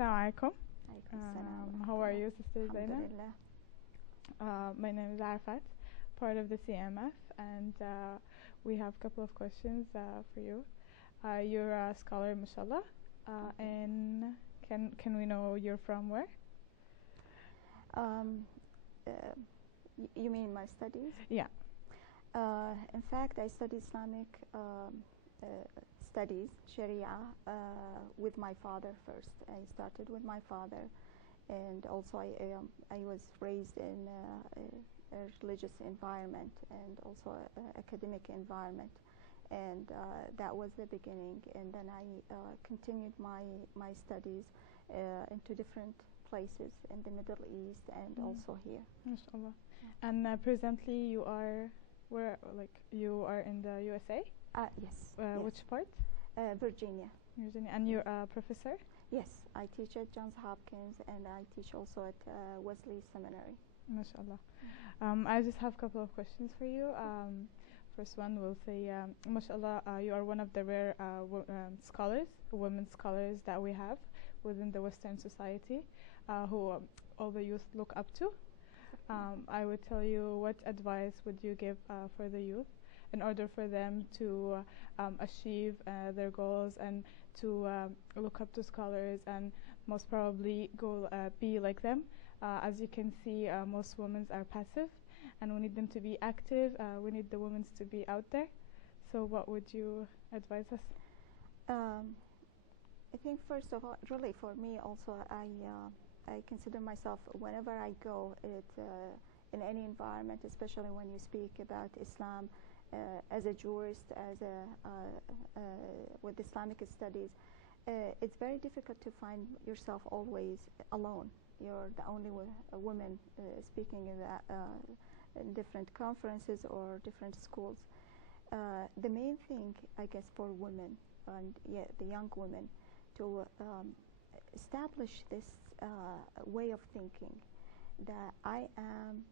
Assalamu alaikum. How are you, Sister Zainab? My name is Arafat, part of the CMF, and we have a couple of questions for you. You're a scholar, mashallah, and can we know you're from where? You mean my studies? Yeah. In fact, I studied Islamic studies, Sharia, with my father first. I started with my father, and also I was raised in a religious environment and also academic environment, and that was the beginning. And then I continued my studies into different places in the Middle East and also here. MashaAllah. And presently you are where? Like you are in the USA? Yes. Which part? Virginia. Virginia. And you're a professor? Yes, I teach at Johns Hopkins and I teach also at Wesley Seminary. MashaAllah. I just have a couple of questions for you. First one will say, MashaAllah, you are one of the rare scholars, women scholars that we have within the Western society, who all the youth look up to. I would tell you, what advice would you give for the youth in order for them to achieve their goals and to look up to scholars and most probably go be like them? As you can see, most women are passive, and we need them to be active. We need the women to be out there. So what would you advise us? I think first of all, really for me also, I consider myself, whenever I go in any environment, especially when you speak about Islam, as a jurist, with Islamic studies, it's very difficult to find yourself always alone. You're the only woman speaking in different conferences or different schools. The main thing, I guess, for women and the young women to establish this way of thinking that I am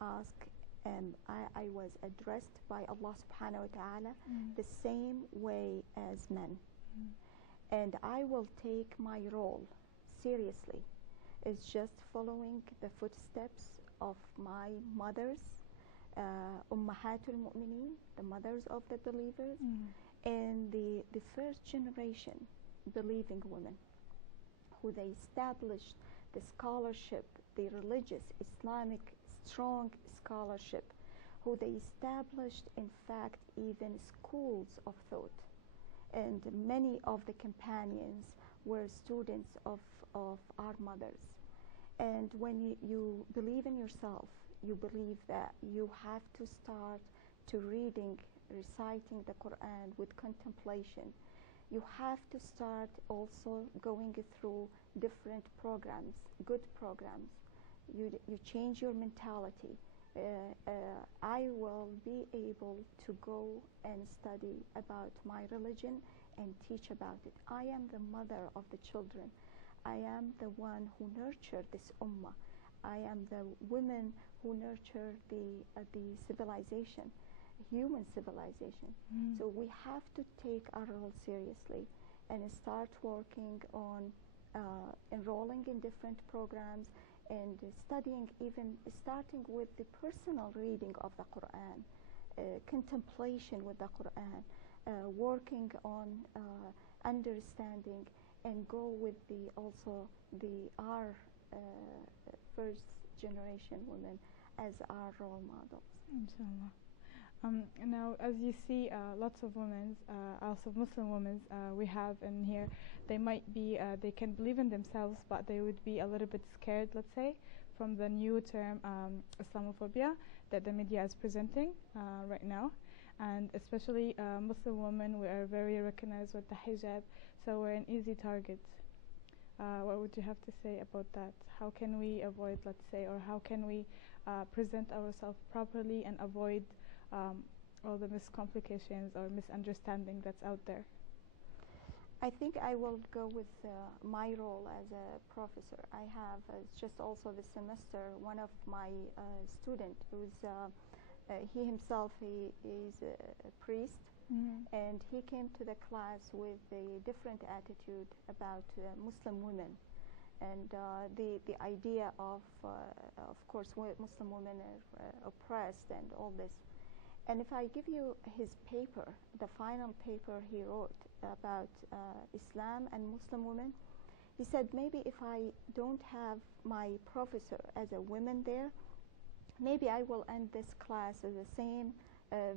asked and I was addressed by Allah subhanahu wa ta'ala the same way as men. And I will take my role seriously. It's just following the footsteps of my mothers, Ummahatul Mu'mineen, the mothers of the believers, and the first generation believing women, who they established the scholarship, the religious Islamic strong scholarship, who they established in fact even schools of thought. And many of the companions were students of our mothers. And when you believe in yourself, you believe that you have to start to reading, reciting the Quran with contemplation. You have to start also going through different programs, good programs. You change your mentality. I will be able to go and study about my religion and teach about it. I am the mother of the children. I am the one who nurtured this ummah. I am the woman who nurtured the civilization, human civilization. So we have to take our role seriously and start working on enrolling in different programs and studying, even starting with the personal reading of the Quran, contemplation with the Quran, working on understanding, and go with our first generation women as our role models. Inshallah. Now, as you see, lots of women, also Muslim women we have in here, they might be, they can believe in themselves, but they would be a little bit scared, let's say, from the new term Islamophobia that the media is presenting right now. And especially Muslim women, we are very recognized with the hijab, so we're an easy target. What would you have to say about that? How can we avoid, let's say, or how can we present ourselves properly and avoid all the miscomplications or misunderstanding that's out there? I think I will go with my role as a professor. I have just also this semester one of my student who's he himself is a priest, and he came to the class with a different attitude about Muslim women. and the idea of course, Muslim women are oppressed and all this. And if I give you his paper, the final paper he wrote about Islam and Muslim women, he said maybe if I don't have my professor as a woman there, maybe I will end this class with the same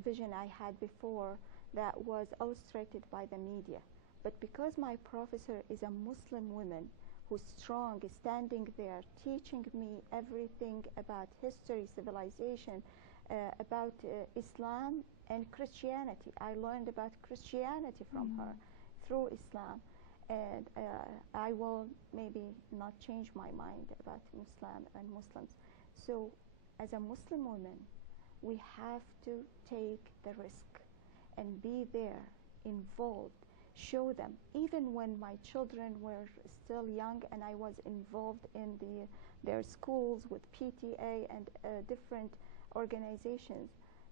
vision I had before that was illustrated by the media. But because my professor is a Muslim woman who's strong, standing there, teaching me everything about history, civilization, about Islam and Christianity. I learned about Christianity from her through Islam. And I will maybe not change my mind about Islam and Muslims. So as a Muslim woman, we have to take the risk and be there, involved, show them. Even when my children were still young and I was involved in their schools with PTA and different organizations,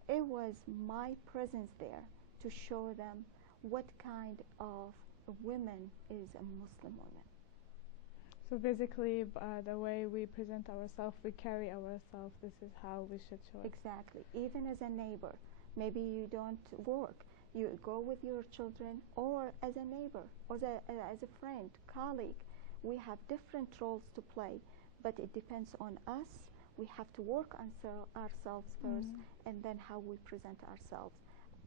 it was my presence there to show them what kind of woman is a Muslim woman. So basically, the way we present ourselves, we carry ourselves, this is how we should show it. Exactly. Even as a neighbor, maybe you don't work, you go with your children, or as a neighbor, or as a friend, colleague. We have different roles to play, but it depends on us. We have to work on ourselves first, and then how we present ourselves.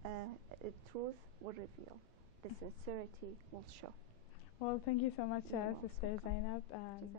The truth will reveal. The sincerity will show. Well, thank you so much, You're Sister welcome. Zainab. And